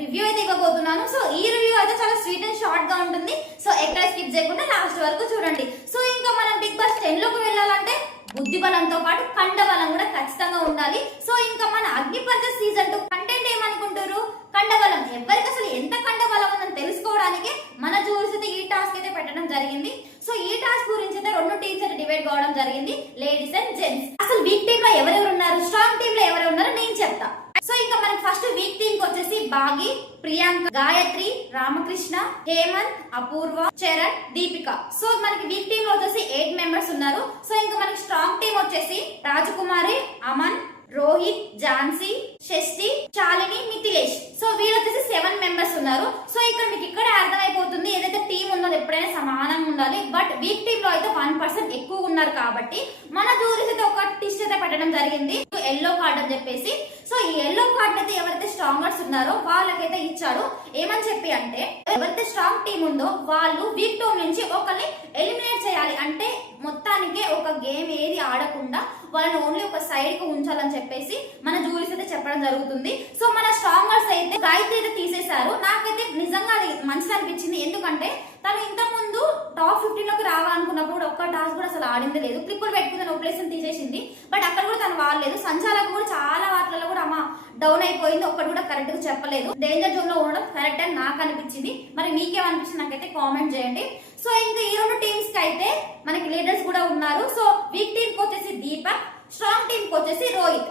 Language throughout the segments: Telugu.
రివ్యూ అయితే ఇవ్వబోతున్నాను. సో ఈ రివ్యూ అయితే చాలా స్వీట్ అండ్ షార్ట్ గా ఉంటుంది. సో ఎక్కడ స్కిప్ చేయకుండా లాస్ట్ వరకు చూడండి. సో ఇంకా మనం బిగ్ బాస్ 10 లోకి వెళ్ళాలంటే బుద్ధి బలంతో పాటు కండ బలం కూడా ఖచ్చితంగా ఉండాలి. సో ఇంకా మన అగ్నిపర్జ సీజన్ 2 కంటెంట్ ఏమనుకుంటారు? కండబలం. ఎవరికి అసలు ఎంత కండబలం ఉందని తెలుసుకోవడానికి మన చూసి ఈ టాస్క్ అయితే పెట్టడం జరిగింది. సో ఈ టాస్క్ గురించి అయితే 2 టీమ్స్ అయితే డివైడ్ కావడం జరిగింది, లేడీస్ అండ్ జెంట్స్. అసలు వీక్ టీమ్ లో ఎవరెవరు ఉన్నారు, స్ట్రాంగ్ టీమ్ లో ఎవరెవరు ఉన్నారో నేను చెప్తా. సో ఇంకా మనకి ఫస్ట్ వీక్ టీమ్ కి వచ్చేసి బాగి, ప్రియాంక, గాయత్రి, రామకృష్ణ, హేమంత్, అపూర్వ, చరణ్, దీపిక. సో మనకి వీక్ టీమ్ లో వచ్చేసి 8 మెంబర్స్ ఉన్నారు. సో ఇంకా మనకి స్ట్రాంగ్ టీమ్ వచ్చేసి రాజకుమారి, అమన్, రోహిత్, ఝాన్సీ, షష్టి, శాలిని, మిథిలేష్. సో వీళ్ళు వచ్చేసి 7 మెంబర్స్ ఉన్నారు. సో ఇక్కడ మీకు ఇక్కడే అర్థమైపోతుంది ఏదైతే టీం ఉందో ఎప్పుడైనా సమానంగా ఉండాలి. బట్ వీక్ టీమ్ లో అయితే 1% ఎక్కువ ఉన్నారు కాబట్టి మన జూరీస్ అయితే ఒక టిస్ట్ అయితే పెట్టడం జరిగింది, ఎల్లో కార్డ్ అని చెప్పేసి. సో ఈ ఎల్లో కార్డ్ అయితే ఎవరైతే స్ట్రాంగర్స్ ఉన్నారో వాళ్ళకైతే ఇచ్చాడు. ఏమని చెప్పి అంటే ఎవరైతే స్ట్రాంగ్ టీం ఉందో వాళ్ళు వీక్ 2 నుంచి ఒకరిని ఎలిమినేట్ చేయాలి. అంటే మొత్తానికి ఒక గేమ్ ఏది ఆడకుండా వాళ్ళని ఓన్లీ ఒక సైడ్ కు ఉంచాలని చెప్పేసి మన జూరీస్ అయితే చెప్పడం జరుగుతుంది. సో మన స్ట్రాంగర్స్ అయితే గాయత్రి అయితే తీసేశారు. నాకైతే నిజంగా అది మంచిది అనిపించింది. ఎందుకంటే తను ఇంత ముందు టాప్ 15 లోకి రావాలనుకున్నప్పుడు ఒక్క టాస్క్ కూడా అసలు ఆడింది లేదు. క్లిప్పులు పెట్టుకుని ఒపరేషన్ తీసేసింది, బట్ అక్కడ కూడా తను వాడలేదు. సంచాలకు కూడా చాలా వాటిలలో కూడా అమ్మ డౌన్ అయిపోయింది, ఒక్కటి కూడా కరెక్ట్ గా చెప్పలేదు. డేంజర్ జోన్ లో ఉండడం కరెక్ట్ అని నాకు అనిపించింది. మరి మీకేమనిపించింది నాకైతే కామెంట్ చేయండి. సో ఇంకా ఈ 2 టీమ్స్ కి అయితే మనకి లీడర్స్ కూడా ఉన్నారు. సో వీక్ టీమ్ కి వచ్చేసి దీపక్, స్ట్రాంగ్ టీమ్ కి వచ్చేసి రోహిత్.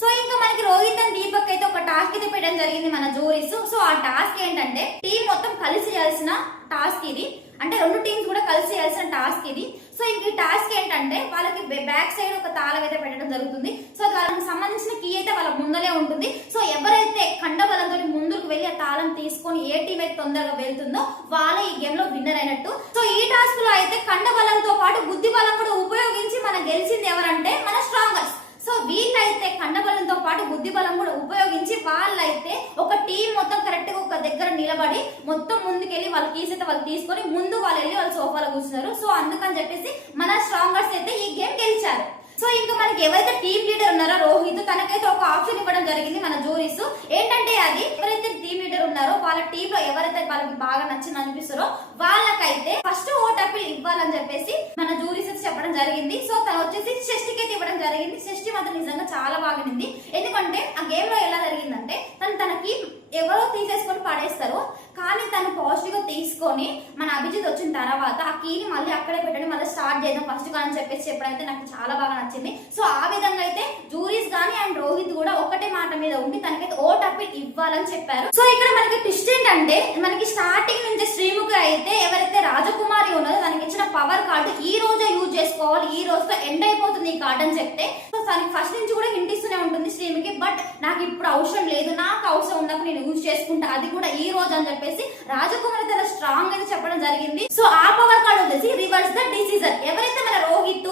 సో ఇంకా మనకి రోహిత్ అండ్ దీపక్ అయితే ఒక టాస్క్ అయితే పెట్టడం జరిగింది మన జూరీస్. సో ఆ టాస్క్ ఏంటంటే టీం మొత్తం కలిసి చేయాల్సిన టాస్క్ ఇది. అంటే 2 టీమ్స్ కూడా కలిసి చేయాల్సిన టాస్క్ ఇది. సో ఇంక ఈ టాస్క్ ఏంటంటే వాళ్ళకి బ్యాక్ సైడ్ ఒక తాళం అయితే పెట్టడం జరుగుతుంది. సో వాళ్ళకి సంబంధించిన కీ అయితే వాళ్ళ ముందరే ఉంటుంది. సో ఎవరైతే కండబలంతో ముందుకు వెళ్ళి ఆ తాళం తీసుకొని ఏ టీం అయితే తొందరగా వెళ్తుందో వాళ్ళే ఈ గేమ్ లో విన్నర్ అయినట్టు. సో ఈ టాస్క్ లో అయితే కండబలంతో పాటు బుద్ధి బలం కూడా ఉపయోగించి మనం గెలిచింది ఎవరంటే మన స్ట్రాంగర్స్. సో వీళ్ళైతే కండబలంతో పాటు బుద్ధి బలం కూడా ఉపయోగించి వాళ్ళైతే ఒక టీం మొత్తం కరెక్ట్ గా ఒక దగ్గర నిలబడి మొత్తం ముందుకెళ్ళి వాళ్ళ కీస్ అయితే వాళ్ళు తీసుకొని ముందు వాళ్ళు వెళ్ళి వాళ్ళ సోఫాలో కూర్చున్నారు. సో అందుకని చెప్పేసి మన స్ట్రాంగర్స్ అయితే ఈ గేమ్ గెలిచారు. సో ఇంకా మనకి ఎవరైతే టీమ్ లీడర్ ఉన్నారో రోహిత్, తనకైతే ఒక ఆప్షన్ ఇవ్వడం జరిగింది మన జూరీస్. ఏంటంటే అది ఎవరైతే టీమ్ లీడర్ ఉన్నారో వాళ్ళ టీమ్ లో ఎవరైతే వాళ్ళకి బాగా నచ్చింది అనిపిస్తారో వాళ్ళకైతే ఫస్ట్ ఓట్ అప్పీల్ ఇవ్వాలని చెప్పేసి మన జూరీస్ అయితే చెప్పడం జరిగింది. సో తను వచ్చేసి షష్టికి అయితే ఇవ్వడం జరిగింది. షష్టి మాత్రం నిజంగా చాలా బాగుంది. ఎందుకంటే ఆ గేమ్ లో ఎలా జరిగిందంటే తనకి ఎవరో తీసేసుకొని పడేస్తారు, కానీ తను పాజిటివ్ గా తీసుకొని మన అభిజిత్ వచ్చిన తర్వాత ఆ కీని మళ్ళీ అక్కడే పెట్టండి, మళ్ళీ స్టార్ట్ చేద్దాం ఫస్ట్ గా అని చెప్పేసి చెప్పడైతే నాకు చాలా బాగా నచ్చింది. సో ఆ విధంగా అయితే జూరీస్ గానీ అండ్ రోహిత్ కూడా ఒకటే మాట మీద ఉండి తనకైతే ఓట్ అప్పీల్ ఇవ్వాలని చెప్పారు. సో ఇక్కడ మనకి ట్విస్ట్ ఏంటంటే మనకి స్టార్టింగ్ నుంచి శ్రీముఖి అయితే ఎవరైతే రాజకుమారి ఉన్నదో తనకి ఇచ్చిన పవర్ కార్డు ఈ రోజే యూజ్ చేసుకోవాలి, ఈ రోజుతో ఎండ్ అయిపోతుంది ఈ కార్డు అని చెప్తే, సో తనకి ఫస్ట్ నుంచి కూడా హింట్ ఇస్తూనే ఉంటుంది శ్రీముఖి. బట్ నాకు ఇప్పుడు అవసరం లేదు, నాకు అవసరం ఉన్నప్పుడు నేను యూజ్ చేసుకుంటా, అది కూడా ఈ రోజు అని చెప్పేసి రాజకుమారి చాలా స్ట్రాంగ్ అయితే చెప్పడం జరిగింది. సో ఆ పవర్ కార్డు వచ్చేసి రివర్స్ ద డిసిజన్. ఎవరైతే మన రోహిత్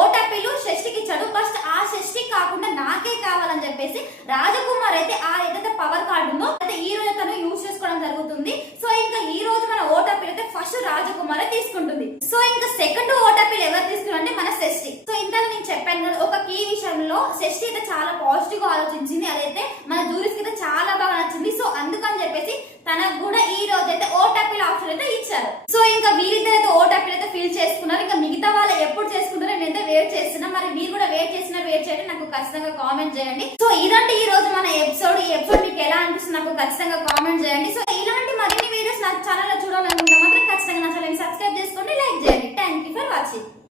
ఓట్ అప్పీల్ షష్టికి ఇచ్చాడు, ఫస్ట్ ఆ షష్టి కాకుండా నాకే కావాలని చెప్పేసి రాజకుమార్ అయితే ఆ ఏదైతే పవర్ కార్డు ఉందో అయితే ఈ రోజు తను యూజ్ చేసుకోవడం జరుగుతుంది. సో ఇంకా ఈ రోజు మన ఓట్ అప్పీల్ అయితే ఫస్ట్ రాజకుమార్ తీసుకుంటుంది. సో ఇంకా సెకండ్ ఓట్ అప్పీల్ ఎవరు తీసుకున్నారు అంటే మన షష్టి. సో ఇంత నేను చెప్పాను కదా, ఒక కీ విషయంలో షష్టి అయితే చాలా పాజిటివ్ గా ఆలోచించింది, అదైతే మన జూరీస్ కి అయితే చాలా బాగా నచ్చింది. సో అందుకని చెప్పేసి తనకు కూడా ఈ రోజు అయితే ఓట్ అప్పీల్ ఆప్షన్ అయితే ఇచ్చారు. సో ఇంకా వీరిద్దరు అయితే ఓట్ అప్పీల్ అయితే ఫిల్ చేసుకున్నారు. ఇంకా మిగతా వాళ్ళు ఎప్పుడు చేసుకుంటారో నేనైతే వెయిట్ చేస్తున్నా. మరి మీరు కూడా వెయిట్ చేయండి, నాకు ఖచ్చితంగా కామెంట్ చేయండి. సో ఇదంటే ఈ రోజు మన ఎపిసోడ్. ఈ ఎపిసోడ్ మీకు ఎలా అనిపిస్తుంది నాకు ఖచ్చితంగా కామెంట్ చేయండి. సో